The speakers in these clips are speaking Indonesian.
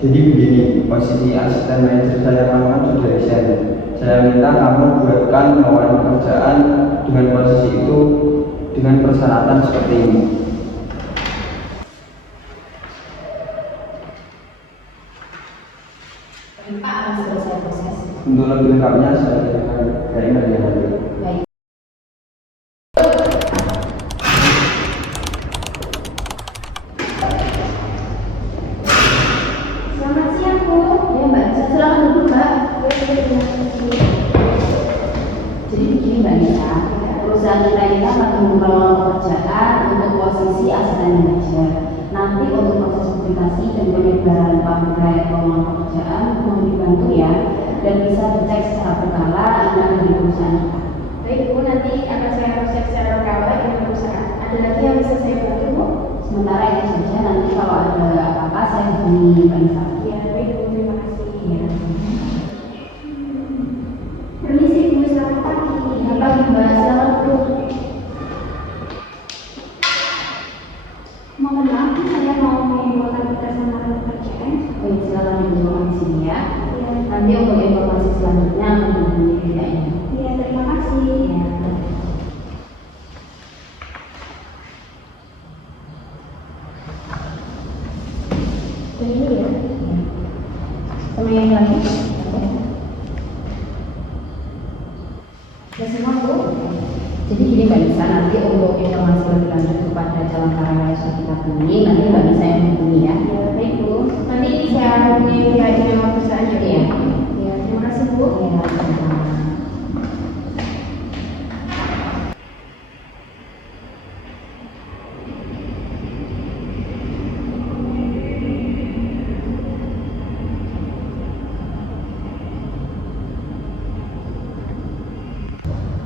Jadi begini, posisi asisten manajer saya kan sudah resign. Saya minta kamu buatkan lowongan pekerjaan dengan posisi itu dengan persyaratan seperti ini. Pak, harus selesai proses. Untuk lebih lengkapnya saya email ya. Baik. Selamat siang, Bu. Ya, Mbak Nisa, silakan duduk, Mbak. Jadi begini, Mbak Nisa, perusahaan kita ini kan lagi membuka lowongan pekerjaan untuk posisi asisten manajer. Nanti untuk proses publikasi dan penyebaran pamflet lowongan pekerjaan mohon dibantu ya, dan bisa dicek secara berkala email di perusahaan kita. Baik, Bu. Nanti akan saya proses secara berkala di perusahaan. Ada lagi yang bisa saya bantu, Bu? Sementara itu saja, nanti kalau ada apa-apa saya hubungi Mbak Nisa. Ya, baik, Bu. Terima kasih. Ya. Permisi, Bu. Selamat pagi. Selamat pagi, Mbak. Selamat duduk. Mohon maaf, saya mau membuatkan permohonan pekerjaan. Baik, silakan duduk di sini ya. Ya. Nanti untuk informasi selanjutnya akan dihubungi bedanya. Ya, terima kasih. Ya. Ini ya. Sama yang lagi? Ya, semua, Bu. Jadi gini Mbak Nisa, nanti untuk informasi lebih lanjut kepada calon karyawan yang sudah kita hubungi, nanti Mbak Nisa yang hubungi ya. Ya, baik, Bu. Nanti saya hubungi pihak email perusahaan juga ya. Ya, terima kasih, Bu. Ya, sama-sama.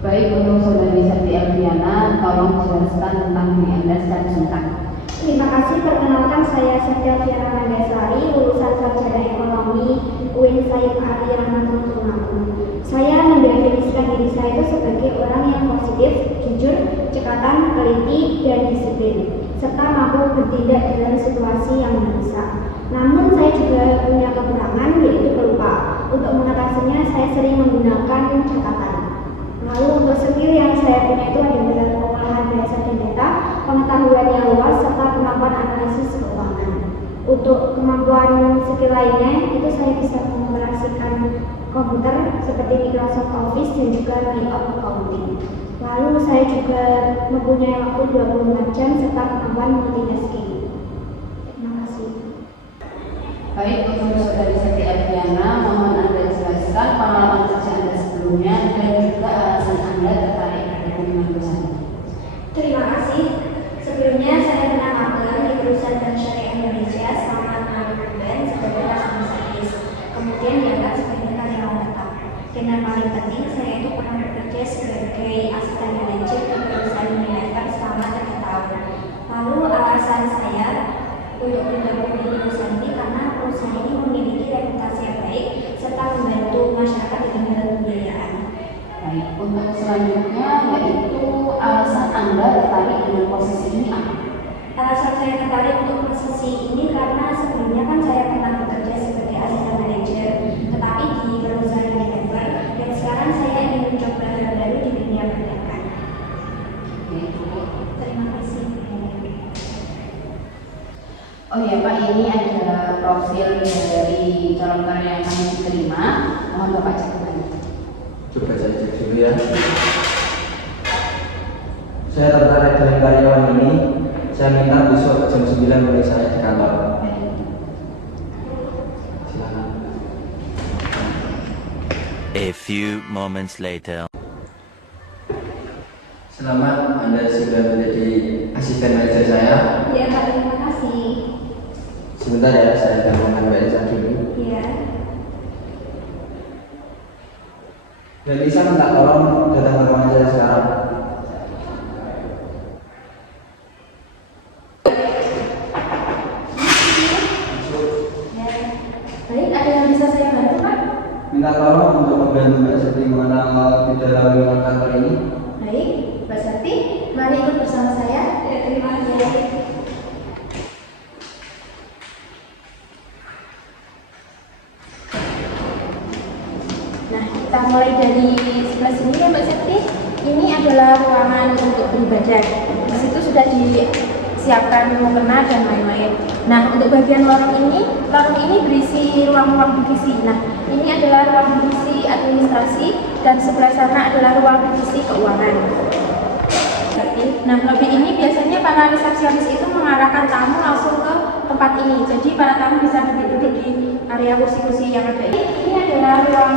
Baik, untuk Saudari Septi Elviana, tolong jelaskan tentang diri Anda secara singkat. Terima kasih. Perkenalkan, saya Septia Fiera Mandasari, lulusan sarjana ekonomi UIN Said Ali Rahmatul Tulungagung. Saya mendefinisikan diri saya itu sebagai orang yang positif, jujur, cekatan, teliti, dan disiplin, serta mampu bertindak dalam situasi yang mendesak. Namun saya juga punya kekurangan, yaitu pelupa. Untuk mengatasinya, saya sering menggunakan catatan. Lalu untuk skill yang saya punya itu adalah pengolahan bahasa dan data, pengetahuan yang luas, serta kemampuan analisis keuangan. Untuk kemampuan skill lainnya, itu saya bisa mengoperasikan komputer seperti Microsoft Office dan juga layout accounting. Lalu saya juga mempunyai waktu 24 jam serta kemampuan multitasking. Terima kasih. Baik, untuk Saudari Septi Elviana, mohon Anda jelaskan pengalaman kerja Anda sebelumnya dan juga alasan Anda tertarik bergabung dengan perusahaan. Terima kasih. Sebelumnya saya pernah magang di perusahaan Bank Syariah Indonesia selama 6 bulan sebagai asisten. Kemudian diangkat sebagai karyawan tetap. Dan yang paling penting, saya itu pernah bekerja sebagai asisten manajer di perusahaan Unilever selama 3 tahun. Lalu alasan saya untuk bergabung di perusahaan ini karena perusahaan ini memiliki reputasi yang baik serta membantu masyarakat dengan hal pembiayaan. Baik, untuk selanjutnya yaitu alasan Anda tertarik dengan posisi ini apa? Alasan saya tertarik untuk posisi ini karena sebelumnya kan saya pernah bekerja sebagai asisten manajer, tetapi di perusahaan Unilever, dan sekarang saya ingin mencoba hal baru di dunia perbankan. Terima kasih. Oh ya Pak, ini ada profil dari calon karyawan yang kami terima. Mohon Bapak cek dulu. Coba saya cek dulu ya. Saya tertarik dengan karyawan ini. Saya minta besok jam 9 mulai saya di kantor. Silakan. A few moments later. Selamat, Anda sudah menjadi asisten manajer saya. Ya Pak, terima kasih. Sebentar ya, saya gabungkan Mbak Elisa dulu. Ya. Mbak Elisa minta tolong datang ke ruangan saya sekarang. Ya. Baik, ada yang bisa saya bantu Pak? Minta tolong untuk membantu Mbak Septi mengenal di dalam lingkungan kantor ini. Baik, Mbak Septi, mari ikut bersama saya. Ya, terima kasih. mulai dari sebelah sini ya Mbak Septi, ini adalah ruangan untuk beribadah. Di situ sudah disiapkan mukena dan lain-lain. Nah, untuk bagian lorong ini berisi ruang-ruang divisi. Nah, ini adalah ruang divisi administrasi dan sebelah sana adalah ruang divisi keuangan. Nah, lobby ini biasanya para resepsionis itu mengarahkan tamu langsung ke tempat ini. Jadi para tamu bisa duduk-duduk di area kursi-kursi yang ada ini. Ini adalah ruang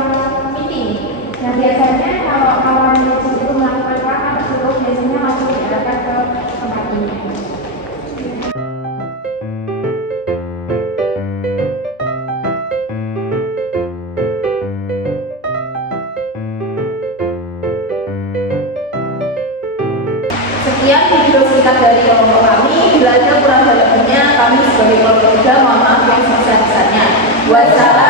meeting. Nah, biasanya kalau kawan itu melakukan rapat tersebut biasanya langsung diarahkan ke tempat ini. Sekian video singkat dari kelompok kami. Bila ada kurang lebihnya, kami sebagai kelompok 3 mohon maaf yang sebesar-besarnya. Wassalam.